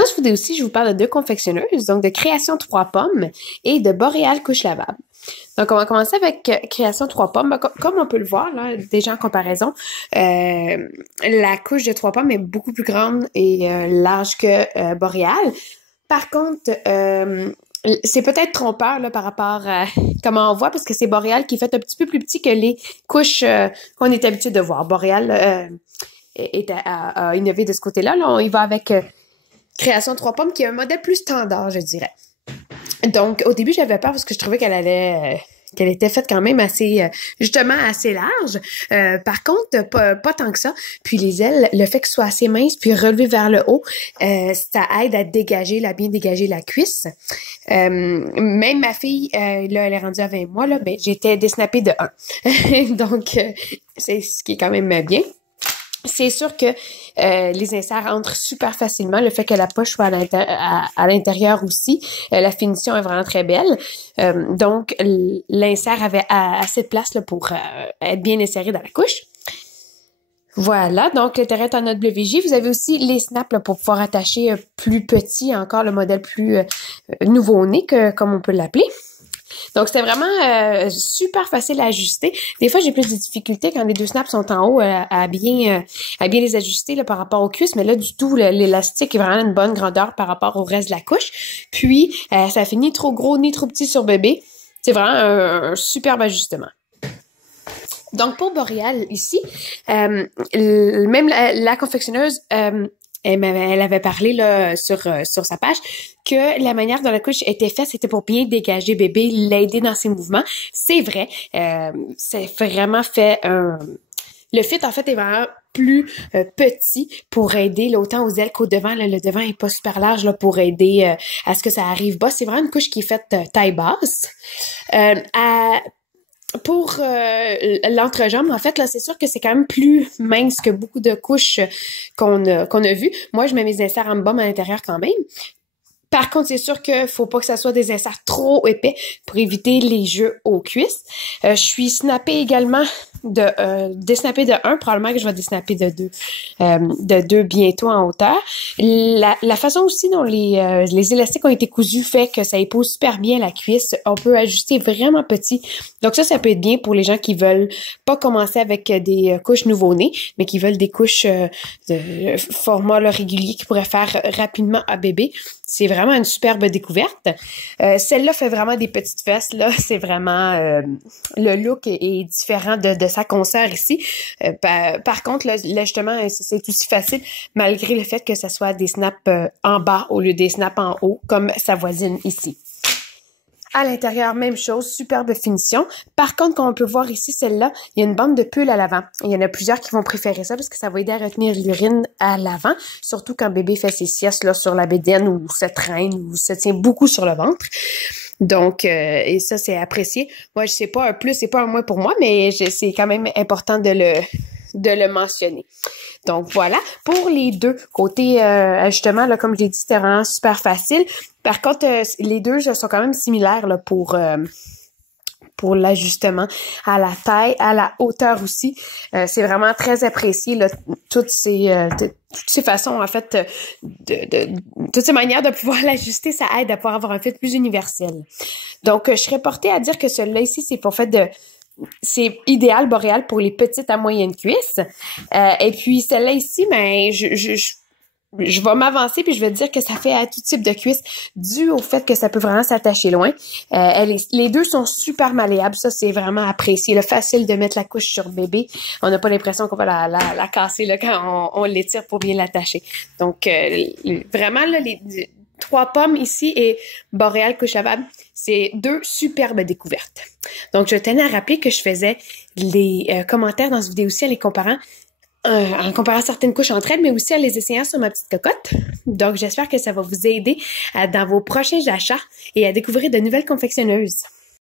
Dans ce vidéo aussi, je vous parle de deux confectionneuses, donc de Création 3 pommes et de Boréal couche lavable. Donc, on va commencer avec Création 3 pommes. Comme on peut le voir, là, déjà en comparaison, la couche de 3 pommes est beaucoup plus grande et large que Boréal. Par contre, c'est peut-être trompeur là, par rapport à comment on voit, parce que c'est Boréal qui est fait un petit peu plus petit que les couches qu'on est habitué de voir. Boréal a innové de ce côté-là. Là, on y va avec Création 3 pommes, qui est un modèle plus standard, je dirais. Donc, au début, j'avais peur parce que je trouvais qu'elle était faite quand même assez, justement, assez large. Par contre, pas tant que ça. Puis les ailes, le fait que ce soit assez mince, puis relevé vers le haut, ça aide à bien dégager la cuisse. Même ma fille, là, elle est rendue à 20 mois, là, ben, j'étais desnappée de 1. Donc, c'est ce qui est quand même bien. C'est sûr que les inserts entrent super facilement. Le fait que la poche soit à l'intérieur aussi, la finition est vraiment très belle. Donc, l'insert avait assez de place là, pour être bien inséré dans la couche. Voilà, donc l'intérieur est en AWJ. Vous avez aussi les snaps là, pour pouvoir attacher plus petit, encore le modèle plus nouveau-né, comme on peut l'appeler. Donc, c'était vraiment super facile à ajuster. Des fois, j'ai plus de difficultés quand les deux snaps sont en haut à bien les ajuster là, par rapport aux cuisses. Mais là, du tout, l'élastique est vraiment une bonne grandeur par rapport au reste de la couche. Puis, ça fait ni trop gros ni trop petit sur bébé. C'est vraiment un superbe ajustement. Donc, pour Boréal, ici, même la confectionneuse... Elle avait parlé là sur sa page que la manière dont la couche était faite, c'était pour bien dégager bébé, l'aider dans ses mouvements. C'est vrai, c'est vraiment fait le fit en fait est vraiment plus petit pour aider là, autant aux ailes qu'au devant. Là, le devant est pas super large là, pour aider à ce que ça arrive bas. C'est vraiment une couche qui est faite taille basse. Pour l'entrejambe, en fait, là, c'est sûr que c'est quand même plus mince que beaucoup de couches qu'on a vues. Moi, je mets mes inserts en bas à l'intérieur quand même. Par contre, c'est sûr qu'il faut pas que ça soit des inserts trop épais pour éviter les jeux aux cuisses. Je suis snappée également desnappée de 1, probablement que je vais desnapper de 2 bientôt en hauteur. La façon aussi dont les élastiques ont été cousus fait que ça épouse super bien la cuisse. On peut ajuster vraiment petit. Donc ça peut être bien pour les gens qui veulent pas commencer avec des couches nouveau-nés, mais qui veulent des couches de format là, régulier qui pourraient faire rapidement à bébé. C'est vraiment une superbe découverte. Celle-là fait vraiment des petites fesses. Là, c'est vraiment le look est différent de sa consoeur ici. Par contre, là, justement, c'est aussi facile malgré le fait que ça soit des snaps en bas au lieu des snaps en haut, comme sa voisine ici. À l'intérieur, même chose, superbe finition. Par contre, comme on peut voir ici, celle-là, il y a une bande de pull à l'avant. Il y en a plusieurs qui vont préférer ça parce que ça va aider à retenir l'urine à l'avant, surtout quand bébé fait ses siestes là, sur la bédaine ou se traîne ou se tient beaucoup sur le ventre. Donc, et ça, c'est apprécié. Moi, je sais pas un plus, c'est pas un moins pour moi, mais c'est quand même important de le mentionner. Donc voilà, pour les deux côtés ajustement, là, comme je l'ai dit, c'était vraiment super facile. Par contre, les deux sont quand même similaires là, pour l'ajustement à la taille, à la hauteur aussi. C'est vraiment très apprécié là, toutes ces façons en fait toutes ces manières de pouvoir l'ajuster, ça aide à pouvoir avoir un fit plus universel. Donc je serais portée à dire que celui-là ici, c'est idéal Boréal pour les petites à moyennes cuisses. Et puis celle-là ici, ben je vais m'avancer puis je vais dire que ça fait à tout type de cuisses dû au fait que ça peut vraiment s'attacher loin. Les deux sont super malléables, ça c'est vraiment apprécié. Là, facile de mettre la couche sur bébé. On n'a pas l'impression qu'on va la casser là, quand on l'étire pour bien l'attacher. Donc vraiment là, les 3 pommes ici et Boréal couche lavable, c'est 2 superbes découvertes. Donc, je tenais à rappeler que je faisais les commentaires dans cette vidéo aussi en comparant certaines couches entre elles, mais aussi en les essayant sur ma petite cocotte. Donc, j'espère que ça va vous aider dans vos prochains achats et à découvrir de nouvelles confectionneuses.